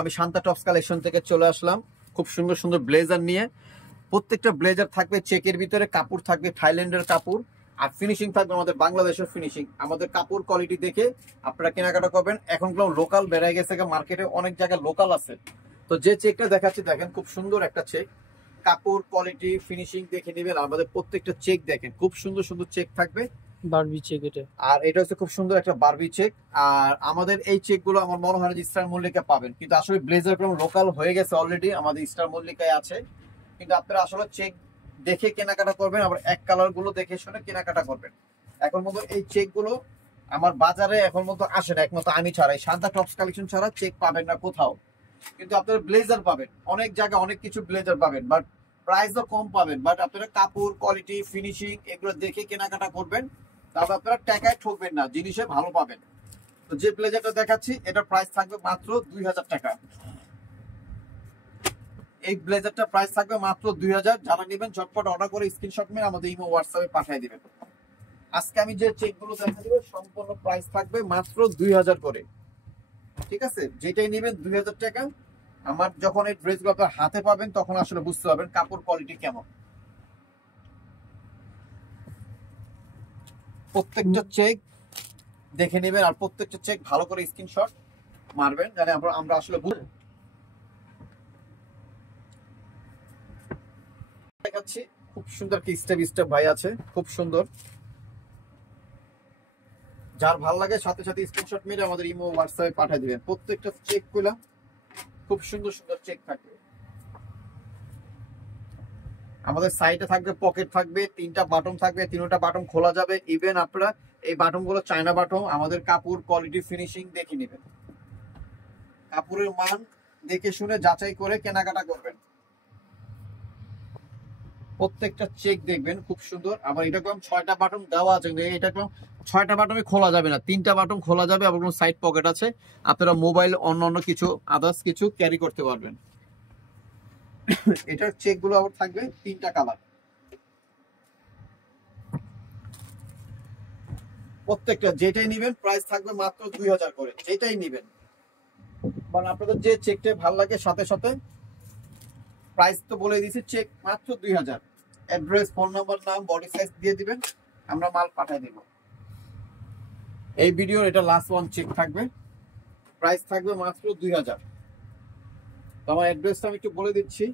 আমি Shanta tops collection থেকে চলে আসলাম খুব সুন্দর সুন্দর ব্লেজার নিয়ে। প্রত্যেকটা ব্লেজার থাকবে চেকের ভিতরে, কাপড় থাকবে থাইল্যান্ডের কাপড়, আর ফিনিশিং থাকবে আমাদের বাংলাদেশের ফিনিশিং। আমাদের কাপড় কোয়ালিটি দেখে আপনারা কেনাকাটা করবেন। এখন লোকাল বেড়ে গেছে, মার্কেটে অনেক জায়গায় লোকাল আছে। তো যে চেকটা দেখাচ্ছি দেখেন, খুব সুন্দর একটা চেক, কাপড় কোয়ালিটি ফিনিশিং দেখে নেবেন। আমাদের প্রত্যেকটা চেক দেখেন, খুব সুন্দর সুন্দর চেক থাকবে, বারবি চেক এটা। আর এটা হচ্ছে খুব সুন্দর একটা বারবি চেক। আর আমাদের এই চেক গুলো আমার মনে হয় স্টার মল্লিকা পাবেন, কিন্তু আসলে ব্লেজার লোকাল হয়ে গেছে অলরেডি, আমাদের স্টার মল্লিকায় আছে। কিন্তু আপনারা আসলে চেক দেখে কেনাকাটা করবেন, আবার এক কালার গুলো দেখে শুনে কেনাকাটা করবেন। এখন মতো এই চেক গুলো আমার বাজারে এখন মতো আসে না, একমাত্র আমি ছাড়া, এই শান্তা টপস কালেকশন ছাড়া চেক পাবেন না কোথাও। কিন্তু আপনারা ব্লেজার পাবেন অনেক জায়গায়, অনেক কিছু ব্লেজার পাবেন, বাট প্রাইসও কম পাবেন। বাট আপনারা কাপড় কোয়ালিটি ফিনিশিং এগুলো দেখে কেনাকাটা করবেন, তারপর আপনারা টাকায় ঠকবেন না, জিনিসে ভালো পাবেন। তো যে ব্লেজারটা দেখাচ্ছি এটা প্রাইস থাকবে মাত্র 2000 টাকা। এই ব্লেজারটা প্রাইস থাকবে মাত্র 2000। যারা নেবেন ঝটপট অর্ডার করে স্ক্রিনশট মেরে আমাদের ইমো হোয়াটসঅ্যাপে পাঠিয়ে দিবেন। আজকে আমি যে চেকগুলো দেখা দিব সম্পূর্ণ প্রাইস থাকবে মাত্র 2000 করে, ঠিক আছে? যেটাই নেবেন 2000 টাকা। আমার যখন এই ড্রেসগুলো আপনার হাতে পাবেন তখন আসলে বুঝতে পারবেন কাপড় কোয়ালিটি কেমন। প্রত্যেকটা চেক দেখে নেবেন, আর প্রত্যেকটা চেক ভালো করে স্ক্রিনশট মারবেন, জানে আমরা আসলে দেখাচ্ছি। খুব সুন্দর কি স্টেপ স্টেপ ভাই আছে, খুব সুন্দর। যার ভালো লাগে সাথে সাথে স্ক্রিনশট মেরে আমাদের ইমো হোয়াটসঅ্যাপে পাঠিয়ে দিবেন। প্রত্যেকটা চেক গুলা খুব সুন্দর সুন্দর চেক থাকবে। আমাদের সাইডে থাকবে পকেট থাকবে, 3টা বাটন থাকবে, 3টা বাটন খোলা যাবে। ইভেন আপনারা এই বাটন গুলো চায়না বাটন। আমাদের কাপড় কোয়ালিটি ফিনিশিং দেখে নেবেন, কাপড়ের মান দেখে শুনে যাচাই করে কেনাকাটা করবেন। প্রত্যেকটা চেক দেখবেন খুব সুন্দর। আবার এটা একদম 6টা বাটন দেওয়া আছে, এটা একদম 6টা বাটনে খোলা যাবে না, 3টা বাটন খোলা যাবে। আবার কোনো সাইড পকেট আছে, আপনারা মোবাইল অন্য কিছু আদার্স কিছু ক্যারি করতে পারবেন। এটার চেক গুলো আবার থাকবে 3টা কালার। প্রত্যেকটা যেটাই নিবেন প্রাইস থাকবে মাত্র 2000 করে, যেটাই নিবেন। মানে আপনাদের যে চেকটা ভালো লাগে সাথে সাথে প্রাইস তো বলে দিয়েছি, চেক মাত্র 2000। অ্যাড্রেস, ফোন নাম্বার, নাম, বডি সাইজ দিয়ে দিবেন, আমরা মাল পাঠিয়ে দেব। এই ভিডিওর এটা লাস্ট ওয়ান চেক থাকবে, প্রাইস থাকবে মাত্র 2000। তো আমার অ্যাড্রেসটা আমি একটু বলে দিচ্ছি।